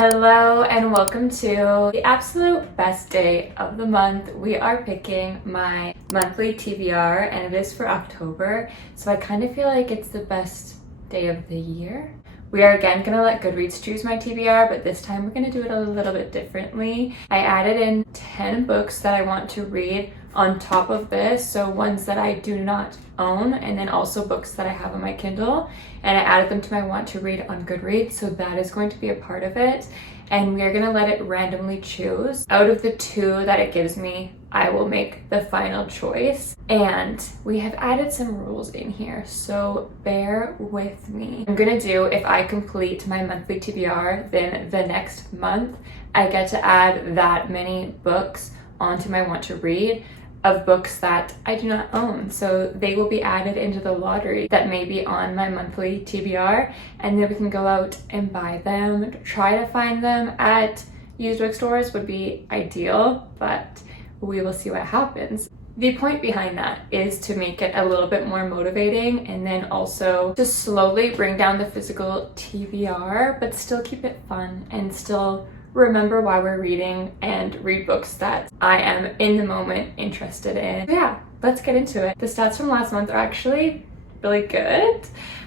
Hello and welcome to the absolute best day of the month. We are picking my monthly TBR and it is for October, so I kind of feel like it's the best day of the year. We are again going to let Goodreads choose my TBR, but this time we're going to do it a little bit differently. I added in 10 books that I want to read on top of this, so ones that I do not own, and then also books that I have on my Kindle, and I added them to my want to read on Goodreads, so that is going to be a part of it. And we are going to let it randomly choose. Out of the two that it gives me, I will make the final choice. And we have added some rules in here, so bear with me. I'm going to do, if I complete my monthly TBR, then the next month I get to add that many books onto my want to read of books that I do not own. So they will be added into the lottery that may be on my monthly TBR, and then we can go out and buy them. Try to find them at used bookstores would be ideal, but we will see what happens. The point behind that is to make it a little bit more motivating, and then also to slowly bring down the physical TBR, but still keep it fun and still remember why we're reading and read books that I am in the moment interested in. So yeah, let's get into it. The stats from last month are actually really good.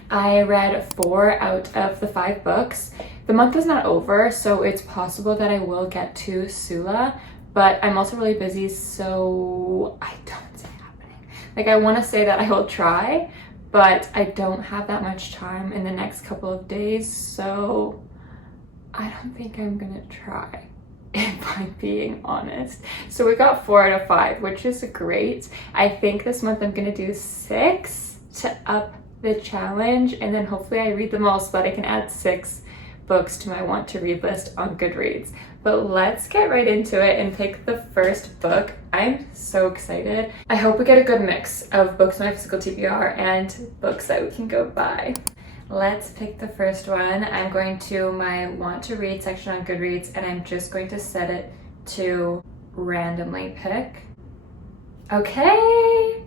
I read 4 out of the 5 books. The month is not over, so it's possible that I will get to Sula, but I'm also really busy, so I don't see it happening. Like, I want to say that I will try, but I don't have that much time in the next couple of days, so I don't think I'm gonna try, if I'm being honest. So we got 4 out of 5, which is great. I think this month I'm gonna do 6 to up the challenge, and then hopefully I read them all so that I can add 6 books to my want to read list on Goodreads. But let's get right into it and pick the first book. I'm so excited. I hope we get a good mix of books on my physical TBR and books that we can go buy. Let's pick the first one. I'm going to my want to read section on Goodreads, and I'm just going to set it to randomly pick. Okay,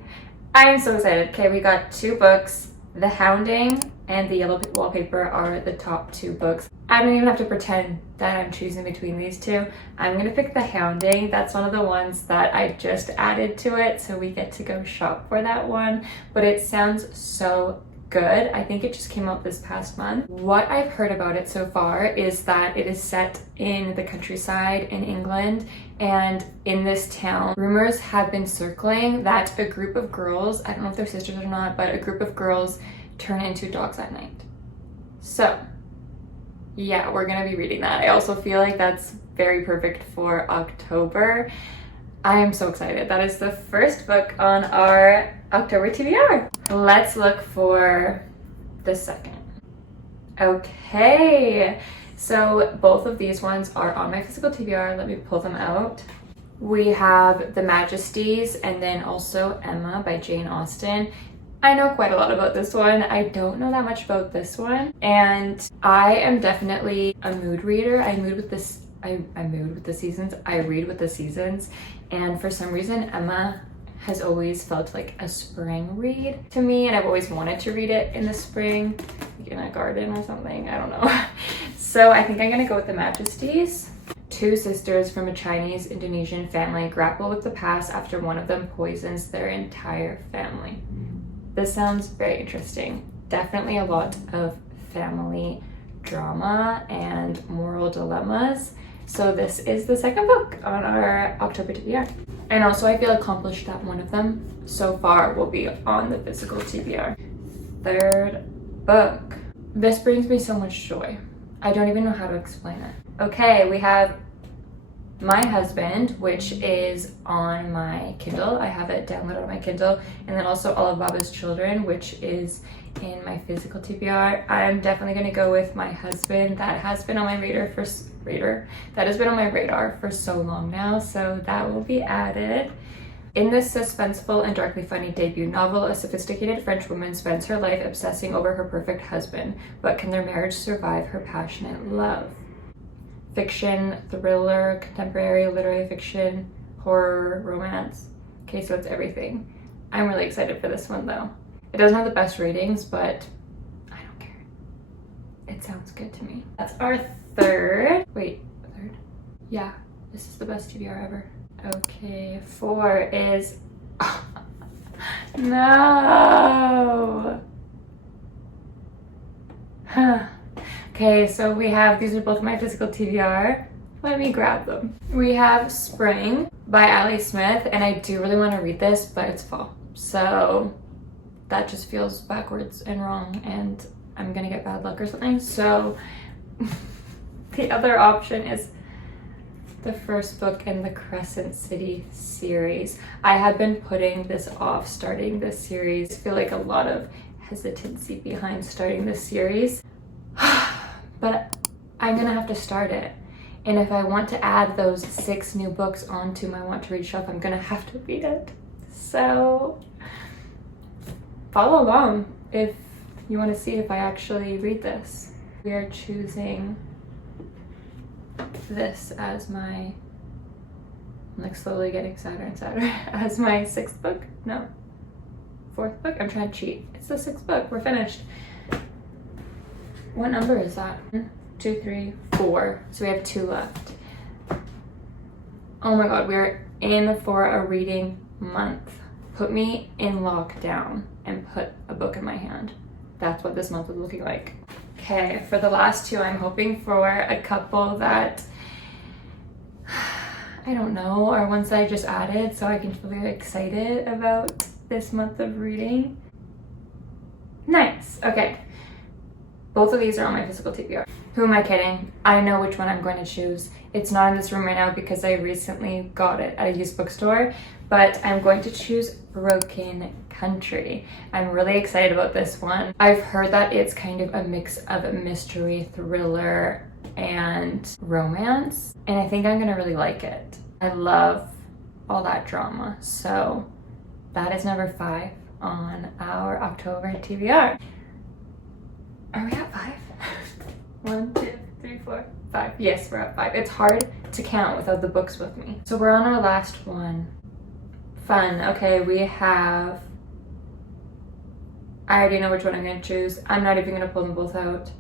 I'm so excited. Okay, we got 2 books. The Hounding and The Yellow Wallpaper are the top 2 books. I don't even have to pretend that I'm choosing between these two. I'm gonna pick The Hounding. That's one of the ones that I just added to it, so we get to go shop for that one. But it sounds so good. I think it just came out this past month. What I've heard about it so far is that it is set in the countryside in England, and in this town, rumors have been circling that a group of girls, I don't know if they're sisters or not, but a group of girls turn into dogs at night. So yeah, we're gonna be reading that. I also feel like that's very perfect for October. I am so excited. That is the first book on our October TBR. Let's look for the second. Okay, so both of these ones are on my physical TBR. Let me pull them out. We have The Majesties and then also Emma by Jane Austen. I know quite a lot about this one. I don't know that much about this one, and I am definitely a mood reader. I mood with this. I mood with the seasons. I read with the seasons, and for some reason Emma has always felt like a spring read to me, and I've always wanted to read it in the spring, like in a garden or something. I don't know. So I think I'm gonna go with The Majesties. 2 sisters from a Chinese Indonesian family grapple with the past after one of them poisons their entire family. This sounds very interesting. Definitely a lot of family drama and moral dilemmas. So this is the second book on our October TBR. And also I feel accomplished that one of them so far will be on the physical TBR. Third book. This brings me so much joy. I don't even know how to explain it. Okay, we have My Husband, which is on my Kindle. I have it downloaded on my Kindle. And then also All of Baba's Children, which is in my physical TBR. I'm definitely gonna go with My Husband. That has been on my radar for so long now, so that will be added. In this suspenseful and darkly funny debut novel, a sophisticated French woman spends her life obsessing over her perfect husband, but can their marriage survive her passionate love? Fiction, thriller, contemporary, literary fiction, horror, romance. Okay, so it's everything. I'm really excited for this one though. It doesn't have the best ratings, but I don't care. It sounds good to me. That's our third. Wait, third? Yeah, this is the best TBR ever. Okay, 4 is... No! Huh. Okay, so we have, these are both my physical TBR. Let me grab them. We have Spring by Ali Smith, and I do really want to read this, but it's fall. So that just feels backwards and wrong, and I'm gonna get bad luck or something. So the other option is the first book in the Crescent City series. I have been putting this off, starting this series. I feel like a lot of hesitancy behind starting this series, but I'm gonna have to start it. And if I want to add those 6 new books onto my want to read shelf, I'm gonna have to read it. So follow along if you want to see if I actually read this. We are choosing this as my, I'm like slowly getting sadder and sadder, as my 6th book. No, 4th book. I'm trying to cheat. It's the 6th book. We're finished. What number is that? 1, 2, 3, 4. So we have 2 left. Oh my god, we're in for a reading month. Put me in lockdown and put a book in my hand. That's what this month is looking like. Okay, for the last 2, I'm hoping for a couple that, I don't know, are ones that I just added so I can feel very excited about this month of reading. Nice, okay. Both of these are on my physical TBR. Who am I kidding? I know which one I'm going to choose. It's not in this room right now because I recently got it at a used bookstore, but I'm going to choose Broken Country. I'm really excited about this one. I've heard that it's kind of a mix of mystery, thriller, and romance, and I think I'm gonna really like it. I love all that drama. So that is number 5 on our October TBR. Are we at 5? 1, 2, 3, 4, 5. Yes, we're at 5. It's hard to count without the books with me. So we're on our last one. Fun. Okay, we have... I already know which one I'm going to choose. I'm not even going to pull them both out.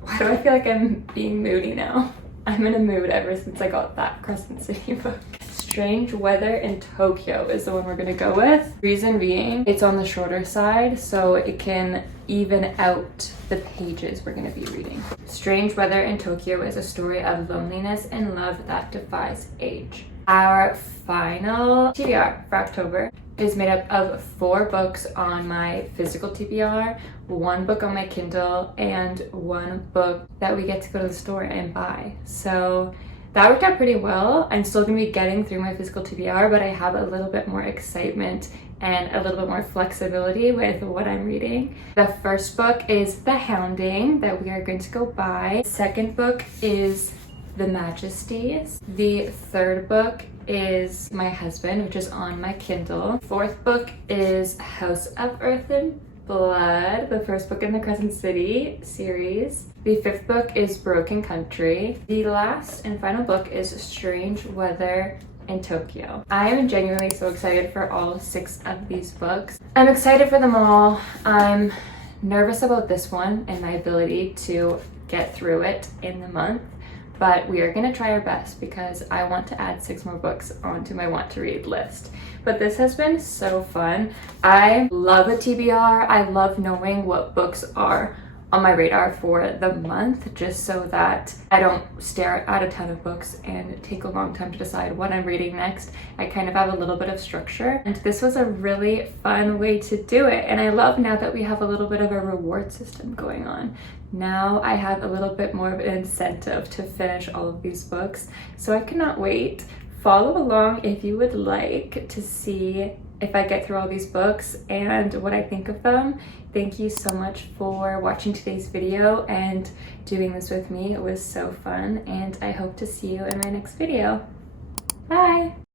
Why do I feel like I'm being moody now? I'm in a mood ever since I got that Crescent City book. Strange Weather in Tokyo is the one we're going to go with. Reason being, it's on the shorter side, so it can even out the pages we're going to be reading. Strange Weather in Tokyo is a story of loneliness and love that defies age. Our final TBR for October is made up of 4 books on my physical TBR, 1 book on my Kindle, and 1 book that we get to go to the store and buy. So that worked out pretty well. I'm still gonna be getting through my physical TBR, but I have a little bit more excitement and a little bit more flexibility with what I'm reading. The first book is The Hounding that we are going to go buy. The second book is The Majesties. The third book is My Husband, which is on my Kindle. Fourth book is House of Earth and Blood, the first book in the Crescent City series. The fifth book is Broken Country. The last and final book is Strange Weather in Tokyo. I am genuinely so excited for all 6 of these books. I'm excited for them all. I'm nervous about this one and my ability to get through it in the month, but we are gonna try our best because I want to add 6 more books onto my want to read list. But this has been so fun. I love a TBR. I love knowing what books are on my radar for the month, just so that I don't stare at a ton of books and take a long time to decide what I'm reading next. I kind of have a little bit of structure, and this was a really fun way to do it. And I love now that we have a little bit of a reward system going on. Now I have a little bit more of an incentive to finish all of these books, so I cannot wait. Follow along if you would like to see if I get through all these books and what I think of them. Thank you so much for watching today's video and doing this with me. It was so fun, and I hope to see you in my next video. Bye!